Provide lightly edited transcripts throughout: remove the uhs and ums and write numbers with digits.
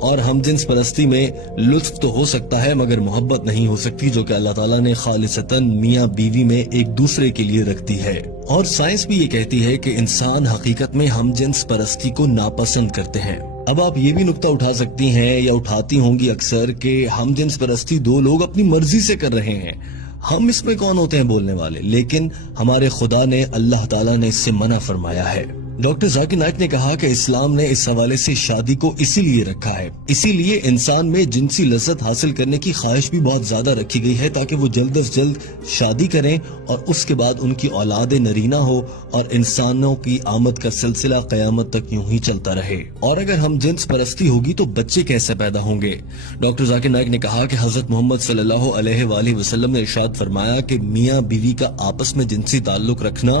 اور ہم جنس پرستی میں لطف تو ہو سکتا ہے مگر محبت نہیں ہو سکتی، جو کہ اللہ تعالیٰ نے خالصتاً میاں بیوی میں ایک دوسرے کے لیے رکھ دی ہے۔ اور سائنس بھی یہ کہتی ہے کہ انسان حقیقت میں ہم جنس پرستی کو ناپسند کرتے ہیں۔ اب آپ یہ بھی نقطہ اٹھا سکتی ہیں یا اٹھاتی ہوں گی اکثر کہ ہم جنس پرستی دو لوگ اپنی مرضی سے کر رہے ہیں، ہم اس میں کون ہوتے ہیں بولنے والے، لیکن ہمارے خدا نے، اللہ تعالیٰ نے اس سے منع فرمایا ہے۔ ڈاکٹر ذاکر نائک نے کہا کہ اسلام نے اس حوالے سے شادی کو اسی لیے رکھا ہے، اسی لیے انسان میں جنسی لذت حاصل کرنے کی خواہش بھی بہت زیادہ رکھی گئی ہے تاکہ وہ جلد از جلد شادی کریں اور اس کے بعد ان کی اولاد نرینہ ہو اور انسانوں کی آمد کا سلسلہ قیامت تک یوں ہی چلتا رہے۔ اور اگر ہم جنس پرستی ہوگی تو بچے کیسے پیدا ہوں گے؟ ڈاکٹر ذاکر نائک نے کہا کہ حضرت محمد صلی اللہ علیہ وآلہ وسلم نے ارشاد فرمایا کہ میاں بیوی کا آپس میں جنسی تعلق رکھنا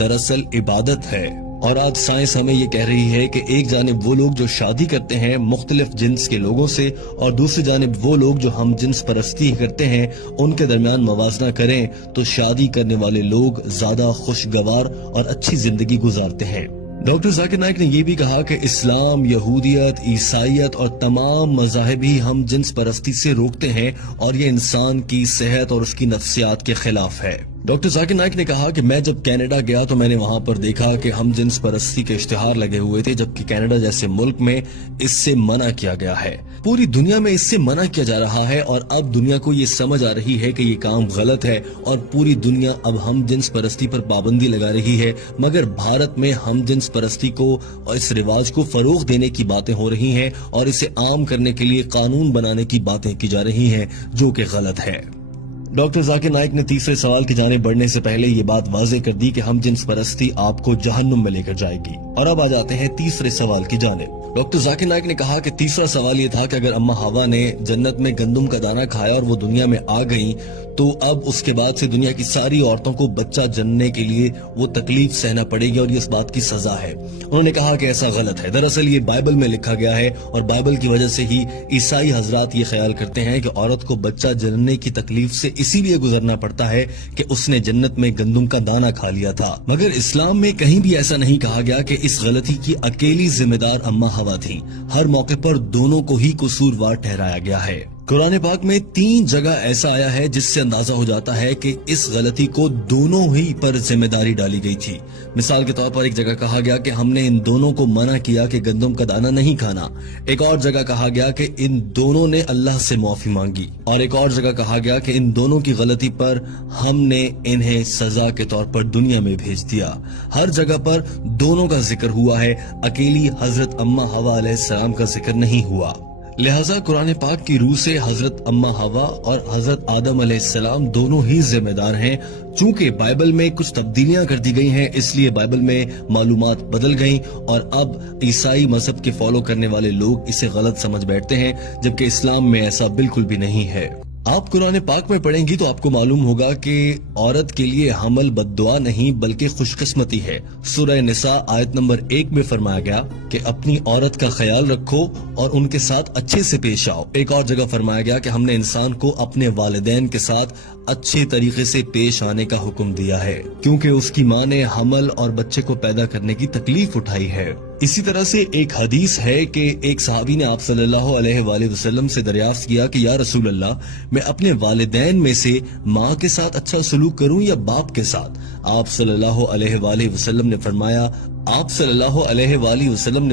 دراصل عبادت ہے۔ اور آج سائنس ہمیں یہ کہہ رہی ہے کہ ایک جانب وہ لوگ جو شادی کرتے ہیں مختلف جنس کے لوگوں سے اور دوسری جانب وہ لوگ جو ہم جنس پرستی کرتے ہیں ان کے درمیان موازنہ کریں تو شادی کرنے والے لوگ زیادہ خوشگوار اور اچھی زندگی گزارتے ہیں۔ ڈاکٹر ذاکر نائک نے یہ بھی کہا کہ اسلام، یہودیت، عیسائیت اور تمام مذاہب ہی ہم جنس پرستی سے روکتے ہیں اور یہ انسان کی صحت اور اس کی نفسیات کے خلاف ہے۔ ڈاکٹر ذاکر نائک نے کہا کہ میں جب کینیڈا گیا تو میں نے وہاں پر دیکھا کہ ہم جنس پرستی کے اشتہار لگے ہوئے تھے، جبکہ کینیڈا جیسے ملک میں اس سے منع کیا گیا ہے۔ پوری دنیا میں اس سے منع کیا جا رہا ہے اور اب دنیا کو یہ سمجھ آ رہی ہے کہ یہ کام غلط ہے اور پوری دنیا اب ہم جنس پرستی پر پابندی لگا رہی ہے، مگر بھارت میں ہم جنس پرستی کو اور اس رواج کو فروغ دینے کی باتیں ہو رہی ہیں اور اسے عام کرنے کے لیے قانون بنانے کی باتیں کی جا رہی ہیں، جو کہ غلط ہے۔ ڈاکٹر ذاکر نائک نے تیسرے سوال کی جانب بڑھنے سے پہلے یہ بات واضح کر دی کہ ہم جنس پرستی آپ کو جہنم میں لے کر جائے گی۔ اور اب آ جاتے ہیں تیسرے سوال کی جانب۔ ڈاکٹر ذاکر نائک نے کہا کہ تیسرا سوال یہ تھا کہ اگر اماں ہوا نے جنت میں گندم کا دانہ کھایا اور وہ دنیا میں آ گئیں تو اب اس کے بعد سے دنیا کی ساری عورتوں کو بچہ جننے کے لیے وہ تکلیف سہنا پڑے گی اور یہ اس بات کی سزا ہے۔ انہوں نے کہا کہ ایسا غلط ہے، دراصل یہ بائبل میں لکھا گیا ہے اور بائبل کی وجہ سے ہی عیسائی حضرات یہ خیال کرتے ہیں کہ عورت کو بچہ جننے کی تکلیف سے اسی لیے گزرنا پڑتا ہے کہ اس نے جنت میں گندم کا دانہ کھا لیا تھا، مگر اسلام میں کہیں بھی ایسا نہیں کہا گیا کہ اس غلطی کی اکیلی ذمہ دار اماں ہوا تھی۔ ہر موقع پر دونوں کو ہی قصوروار ٹھہرایا گیا ہے۔ قرآن پاک میں 3 جگہ ایسا آیا ہے جس سے اندازہ ہو جاتا ہے کہ اس غلطی کو دونوں ہی پر ذمہ داری ڈالی گئی تھی۔ مثال کے طور پر ایک جگہ کہا گیا کہ ہم نے ان دونوں کو منع کیا کہ گندم کا دانہ نہیں کھانا، ایک اور جگہ کہا گیا کہ ان دونوں نے اللہ سے معافی مانگی، اور ایک اور جگہ کہا گیا کہ ان دونوں کی غلطی پر ہم نے انہیں سزا کے طور پر دنیا میں بھیج دیا۔ ہر جگہ پر دونوں کا ذکر ہوا ہے، اکیلی حضرت اماں حوا علیہ السلام کا ذکر نہیں ہوا۔ لہٰذا قرآن پاک کی روح سے حضرت اماں حوا اور حضرت آدم علیہ السلام دونوں ہی ذمہ دار ہیں۔ چونکہ بائبل میں کچھ تبدیلیاں کر دی گئی ہیں اس لیے بائبل میں معلومات بدل گئیں اور اب عیسائی مذہب کے فالو کرنے والے لوگ اسے غلط سمجھ بیٹھتے ہیں، جبکہ اسلام میں ایسا بالکل بھی نہیں ہے۔ آپ قرآن پاک میں پڑھیں گی تو آپ کو معلوم ہوگا کہ عورت کے لیے حمل بد دعا نہیں بلکہ خوش قسمتی ہے۔ سورہ نساء آیت نمبر 1 میں فرمایا گیا کہ اپنی عورت کا خیال رکھو اور ان کے ساتھ اچھے سے پیش آؤ۔ ایک اور جگہ فرمایا گیا کہ ہم نے انسان کو اپنے والدین کے ساتھ اچھے طریقے سے پیش آنے کا حکم دیا ہے، کیونکہ اس کی ماں نے حمل اور بچے کو پیدا کرنے کی تکلیف اٹھائی ہے۔ اسی طرح سے ایک حدیث ہے کہ ایک صحابی نے آپ صلی اللہ علیہ وآلہ وسلم سے دریافت کیا کہ یا رسول اللہ، میں اپنے والدین میں سے ماں کے ساتھ اچھا سلوک کروں یا باپ کے ساتھ؟ آپ صلی اللہ علیہ وآلہ وسلم نے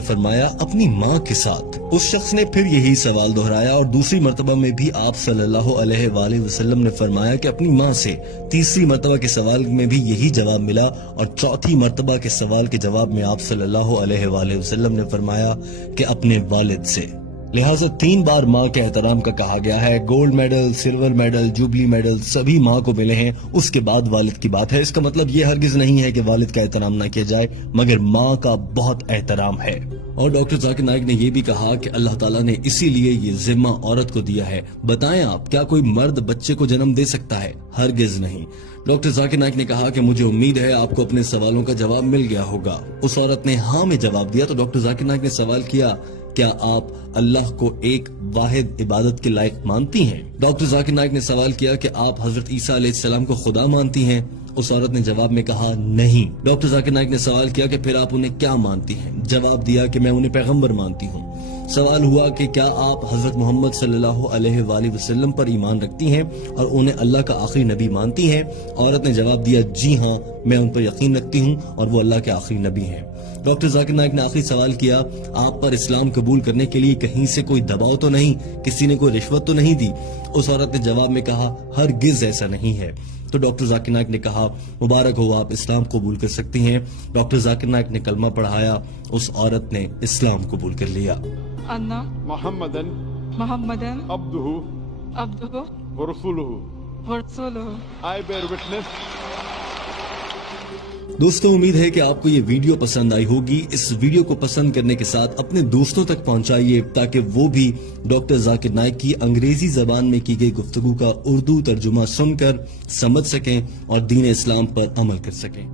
فرمایا اپنی ماں کے ساتھ۔ اس شخص نے پھر یہی سوال دہرایا اور دوسری مرتبہ میں بھی آپ صلی اللہ علیہ وآلہ وسلم نے فرمایا کہ اپنی ماں سے۔ تیسری مرتبہ کے سوال میں بھی یہی جواب ملا اور چوتھی مرتبہ کے سوال کے جواب میں آپ صلی اللہ علیہ وآلہ وسلم نے فرمایا کہ اپنے والد سے۔ لہٰذا 3 بار ماں کے احترام کا کہا گیا ہے۔ Gold medal, silver medal, jubilee medal سبھی ماں کو ملے ہیں، اس کے بعد والد کی بات ہے۔ اس کا مطلب یہ ہرگز نہیں ہے کہ والد کا احترام نہ کیا جائے، مگر ماں کا بہت احترام ہے۔ اور ڈاکٹر ذاکر نائک نے یہ بھی کہا کہ اللہ تعالیٰ نے اسی لیے یہ ذمہ عورت کو دیا ہے۔ بتائیں آپ، کیا کوئی مرد بچے کو جنم دے سکتا ہے؟ ہرگز نہیں۔ ڈاکٹر ذاکر نائک نے کہا کہ مجھے امید ہے آپ کو اپنے سوالوں کا جواب مل گیا ہوگا۔ اس عورت نے ہاں میں جواب دیا تو ڈاکٹر ذاکر نائک نے سوال کیا، کیا آپ اللہ کو ایک واحد عبادت کے لائق مانتی ہیں؟ ڈاکٹر ذاکر نائک نے سوال کیا کہ آپ حضرت عیسیٰ علیہ السلام کو خدا مانتی ہیں؟ اس عورت نے جواب میں کہا نہیں۔ ڈاکٹر ذاکر نائک نے سوال کیا کہ پھر آپ انہیں کیا مانتی ہیں؟ جواب دیا کہ میں انہیں پیغمبر مانتی ہوں۔ سوال ہوا کہ کیا آپ حضرت محمد صلی اللہ علیہ وآلہ وسلم پر ایمان رکھتی ہیں اور انہیں اللہ کا آخری نبی مانتی ہیں؟ عورت نے جواب دیا جی ہاں، میں ان پر یقین رکھتی ہوں اور وہ اللہ کے آخری نبی ہیں۔ ڈاکٹر ذاکر نائک نے آخری سوال کیا، آپ پر اسلام قبول کرنے کے لیے کہیں سے کوئی دباؤ تو نہیں، کسی نے کوئی رشوت تو نہیں دی؟ اس عورت نے جواب میں کہا ہرگز ایسا نہیں ہے۔ تو ڈاکٹر ذاکر نائک نے کہا مبارک ہو، آپ اسلام قبول کر سکتی ہیں۔ ڈاکٹر ذاکر نائک نے کلمہ پڑھایا، اس عورت نے اسلام قبول کر لیا۔ أن محمدا عبده ورسوله I bear witness. دوستوں، امید ہے کہ آپ کو یہ ویڈیو پسند آئی ہوگی۔ اس ویڈیو کو پسند کرنے کے ساتھ اپنے دوستوں تک پہنچائیے تاکہ وہ بھی ڈاکٹر ذاکر نائک کی انگریزی زبان میں کی گئی گفتگو کا اردو ترجمہ سن کر سمجھ سکیں اور دین اسلام پر عمل کر سکیں۔